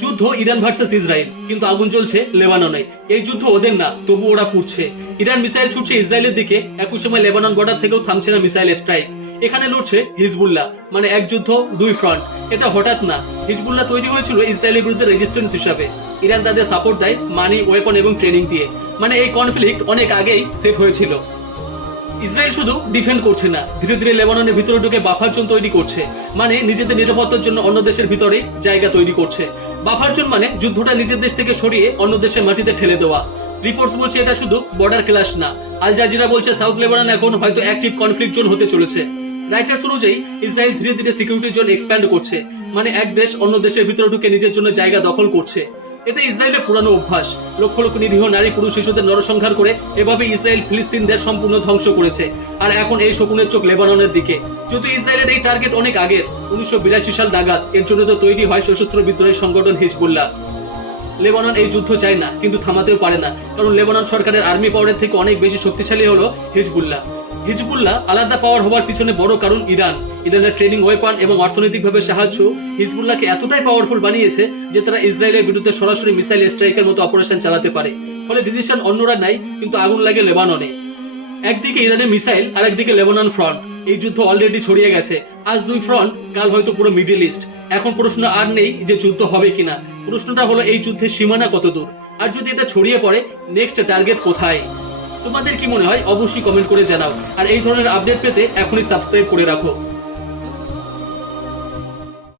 যুদ্ধ Iran versus Israel, কিন্তু আগুন জ্বলছে লেবাননে। এই যুদ্ধ ওদের না, তবু ওরা পুড়ছে। ইরান মিসাইল ছুটছে ইসরায়েলের দিকে, একই সময় লেবানন বর্ডার থেকেও থামছে না মিসাইল স্ট্রাইক। এখানে লড়ছে হিজবুল্লাহ, মানে এক যুদ্ধ দুই ফ্রন্ট। এটা হঠাৎ না, হিজবুল্লাহ তৈরি হয়েছিল ইসরায়েলের বিরুদ্ধে রেজিস্ট্যান্স হিসাবে। ইরান তাদের সাপোর্ট দেয় মানি, ওয়েপন এবং ট্রেনিং দিয়ে। মানে এই কনফ্লিক্ট অনেক আগেই সেট হয়েছিল। ইসরায়েল শুধু ডিফেন্ড করছে না, ধীরে ধীরে লেবাননের ভিতরে ঢুকে বাফার জোন তৈরি করছে। মানে নিজেদের নিরাপত্তার জন্য অন্য দেশের ভিতরে জায়গা তৈরি করছে। বাফার জোন মানে যুদ্ধটা নিজের দেশ থেকে সরিয়ে অন্য দেশের মাটিতে ঠেলে দেওয়া। রিপোর্টস বলছে এটা শুধু বর্ডার ক্লাশ না, আল জাজিরা বলছে সাউথ লেবানন এখন হয়তো অ্যাক্টিভ কনফ্লিক্ট জোন হতে চলেছে। রাইটার্স অনুযায়ী ইসরায়েল ধীরে ধীরে সিকিউরিটি জোন এক্সপ্যান্ড করছে, মানে এক দেশ অন্য দেশের ভিতরে ঢুকে নিজের জন্য জায়গা দখল করছে। এটা ইসরায়েলের পুরানো অভ্যাস। লক্ষ লক্ষ নিরীহ নারী পুরুষ শিশুদের নরসংহার করে এভাবে ইসরায়েল ফিলিস্তিনদের সম্পূর্ণ ধ্বংস করেছে। আর এখন এই শকুনের চোখ লেবাননের দিকে। যেহেতু ইসরায়েলের এই টার্গেট অনেক আগের, 1982 সাল নাগাদ, এর জন্য তো তৈরি হয় সশস্ত্র বিদ্রোহী সংগঠন হিজবুল্লাহ। লেবানন এই যুদ্ধ চায় না, কিন্তু থামাতেও পারে না, কারণ লেবানন সরকারের আর্মি পাওয়ারের থেকে অনেক বেশি শক্তিশালী হলো হিজবুল্লাহ। হিজবুল্লাহ আলাদা পাওয়ার হওয়ার পিছনে বড় কারণ ইরানের ট্রেনিং, ওয়েপন এবং অর্থনৈতিকভাবে সাহায্য হিজবুল্লাহকে এতটাই পাওয়ারফুল বানিয়েছে যে তারা ইসরায়েলের বিরুদ্ধে সরাসরি মিসাইল স্ট্রাইকের মতো অপারেশন চালাতে পারে। ফলে ডিসিশন অন্যরা নাই, কিন্তু আগুন লাগে লেবাননে। একদিকে ইরানের মিসাইল আর একদিকে লেবানন ফ্রন্ট। এই যুদ্ধ অলরেডি ছড়িয়ে গেছে। আজ দুই ফ্রন্ট, কাল হয়তো পুরো মিডল ইস্ট। এখন প্রশ্ন আর নেই যে যুদ্ধ হবে কিনা, প্রশ্নটা হলো এই যুদ্ধের সীমানা কত দূর, আর যদি এটা ছড়িয়ে পড়ে নেক্সট টার্গেট কোথায়। তোমাদের কি মনে হয় অবশ্যই কমেন্ট করে জানাও, আর এই ধরনের আপডেট পেতে এখনই সাবস্ক্রাইব করে রাখো।